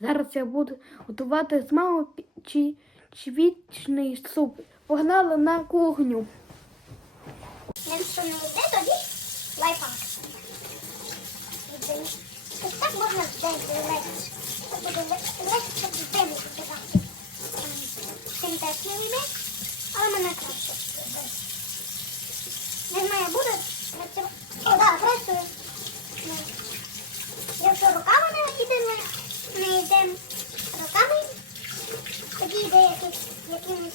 Зараз я буду готувати з мамою чвічний суп. Погнали на кухню. Якщо не йде, тоді лайфхак. Ось так можна легше. Так буде в день готувати. Цим теж не вийде, але мене краще. Не знаю, буде. працювати. О, так, працює. Якщо руками не йдемо, не йдемо руками, тоді йде якимось.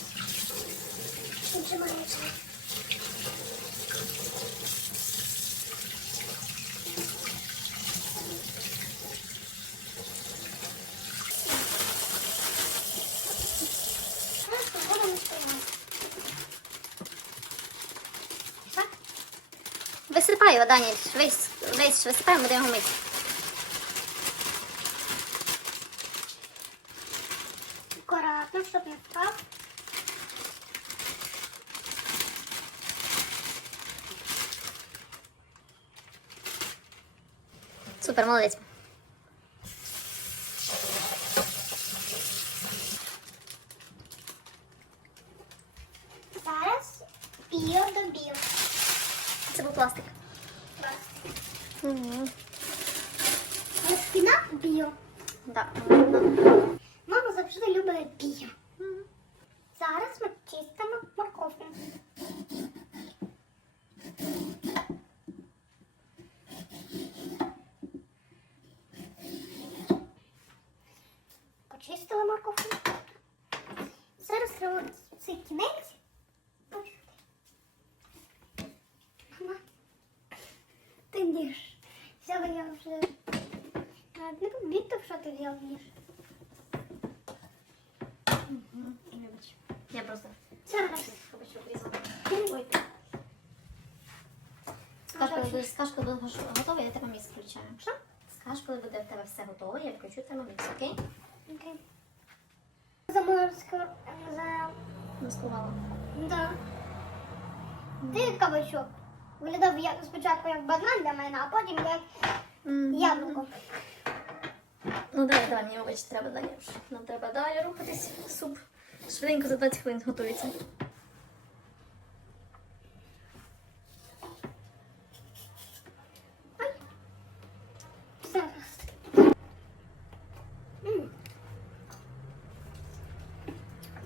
Так? Висипай його, Дані, весь, весь висипай, ми будемо його мити. Акуратно, щоб не впав. Супер, молодець. Зараз біо до біо. Це був пластик. Угу. Спина біо. Да. Мама завжди любить біо. Зараз ми чистимо морковку. Почистила морковку. Зараз треба цей кінець. Ти ніж. Взяла я вже. Не помітив, що ти взяв ніж. Вибач. Я просто скаж, коли буде гош- я термомікс включаю. Що? Скаж, коли буде в тебе все готове, я включу термомікс, окей? Окей. Заморозка. За... Маскувала. Да. Ти кабачок. Виглядав спочатку як банан для мене, а потім як яблуко. Ну давай, давай, мені вибач, треба далі. Нам треба далі рухатись. Суп швиденько за 20 хвилин готується.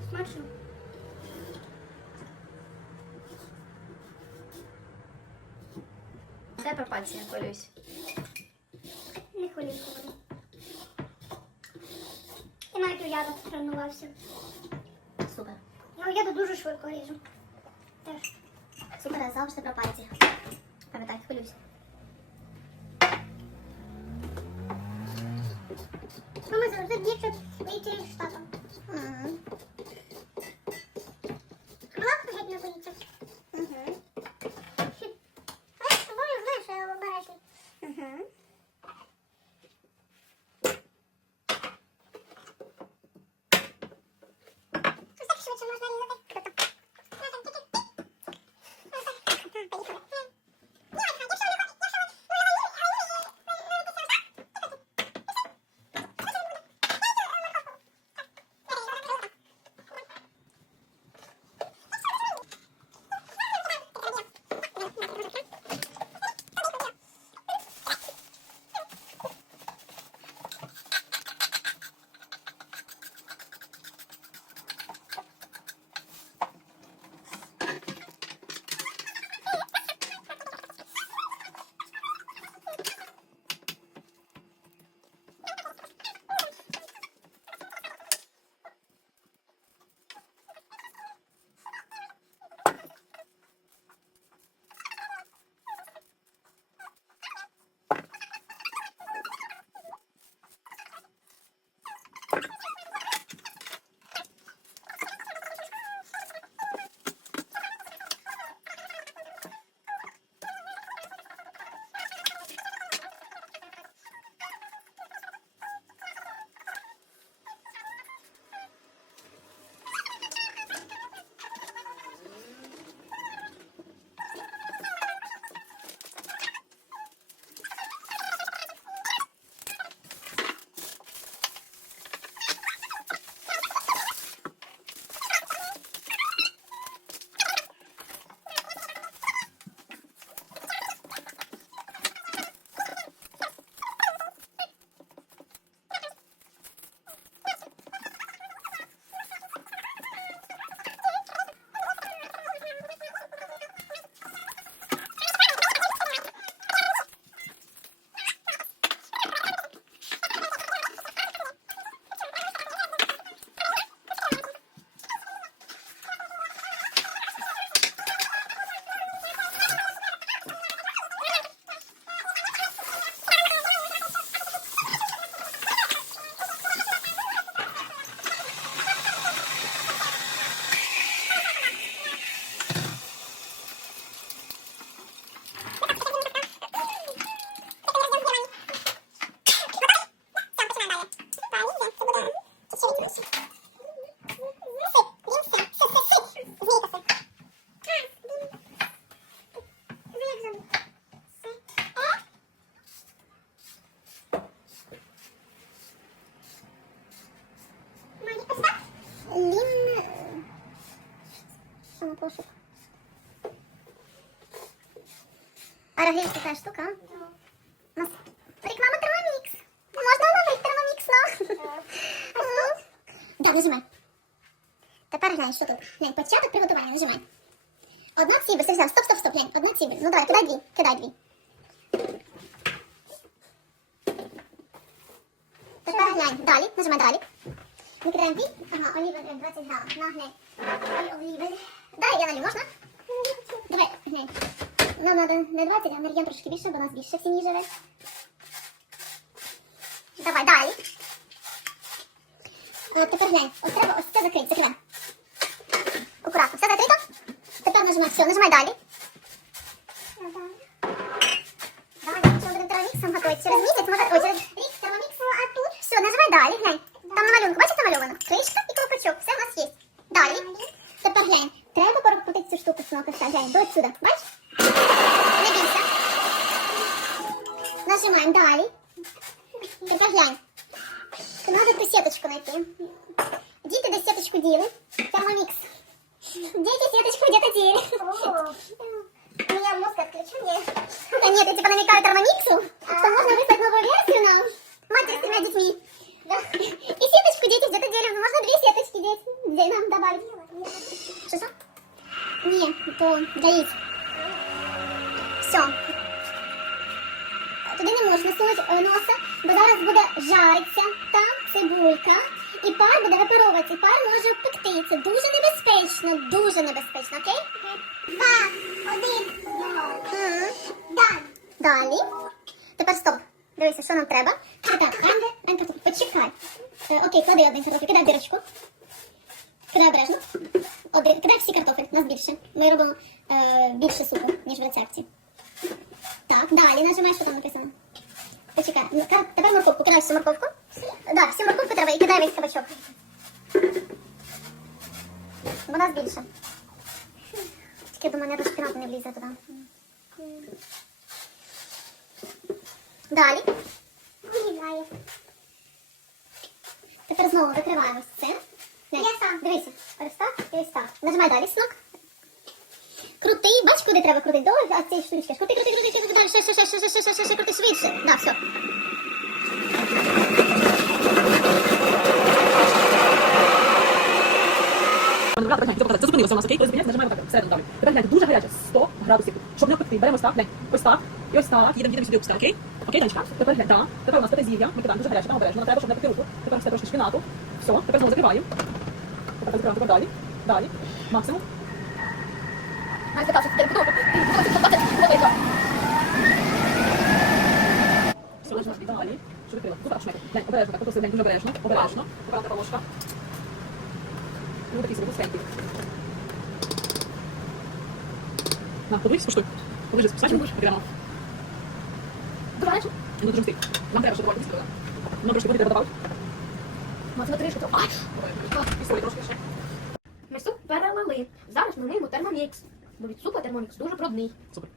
Смачно. Дай про пальці не хвилююсь. Не хвилюйся. І навіть у яду тренувався. Супер. Я у дуже швидко ріжу. Теж. Супер, завжди про пальці. Пам'ятай, хвилюйся. Мама завжди б'ється вийти з штатом. Кошик. А рагель така штука. У нас реклама термомікс. Можна ловити термомікс, ну. Так, нажимай. Тепер глянь, що тут. Глянь, початок приготування, нажимай. Одна цибуль, все, все, стоп, стоп, стоп, глянь, одна цибуль. Ну давай, кидай дві, кидай дві. Тепер глянь, далі, нажимай далі. Дві. Ага, оліва е, 20 грам. На, глянь. І оліви. Дай, я налю, можна? Давай, глянь. Нам треба не 20, а Мар'ян трошки більше, бо нас більше в сім'ї живе. Давай, далі. Е, Тепер глянь, ось треба ось це закрити, закривай. Акуратно, все закрито? Тепер нажимай все, нажимай далі. Давай, якщо будемо термоміксом готувати через місяць, може, ой, через рік термоміксу, а тут все, нажимай далі, глянь. Там на малюнку, бачите намальовано? Кришка і колпачок, все в нас є. Далі. Тепер глянь, треба прокрутити цю штуку снока, все, глянь, до сюди, бачиш? Не бійся. Нажимаємо далі. Тепер глянь. Надо ту сеточку знайти. Діти десь сеточку діли. Термомікс. Дети сеточку где-то дели. У меня мозг отключен. Да нет, я типа намекаю термомиксу, что можно выслать новую версию нам. Мать с тремя детьми. Где нам добавить? Что, что? Не, то для. Все. Туди не можна сунути е, носа, бо зараз буде жаритися там цибулька, і пар буде випаровуватися, і пар може обпекти. Це дуже небезпечно, дуже небезпечно, окей? Два, один, Далі. Далі. Тепер стоп. Дивися, що нам треба. Так, Анде, Анка, тут почекай. Е, окей, клади один картофель, кидай в дирочку. Кидай обережно. Обер... Кидай всі картофель, нас більше. Ми робимо е, більше супу, ніж в рецепті. Так, далі нажимай, що там написано. Почекай. Ну, Тепер морковку. Кидай всю морковку. Так, всю морковку треба і кидай весь кабачок. Бо нас більше. Тільки думаю, не до не влізе туди. Далі. Влізає. Тепер знову викриваємо. Я сам. Дивися. Ось так і ось так. Нажимай далі снок. Крути, бач, куди треба крутити? До цієї штучки. Крути, крути, крути, крути, далі, ще, ще, ще, ще, ще, ще, ще, ще, крути швидше. Да, все. Це зупинилося у нас, окей? Коли зупиняється, нажимаємо так, всередину далі. Тепер гляньте, дуже гаряче, 100 градусів. Щоб не опекти, беремо так, глянь, ось так, і ось так, їдемо, їдемо сюди, ось окей? Окей, Танечка? Тепер глянь, так. Тепер у нас петезів'я, ми кидаємо дуже гаряче, там обережно, треба, щоб не пекти руку. Тепер все трошки шпінату. Все, тепер знову закриваємо. Тепер закриваємо, тепер далі, далі, максимум. Настя каже, ти готова? Ти готова? Ти готова? Все, нажимаємо далі. Що відкрила? Супер, шмекай. Глянь, обережно, так, попроси, глянь, дуже обережно, обережно. Тепер така ложка. Ну, такий собі пустенький. На, подивись, скуштуй. Подивись, спасибо, будеш? Прямо. До речі, Ну, дуже стик. Нам треба, щоб давати пістолет. Нам трошки води треба добавити. мати на трішки, то ай! І солі трошки ще. Ми суп перелили. Зараз ми маємо термомікс. Від супа термомікс дуже брудний. Супер.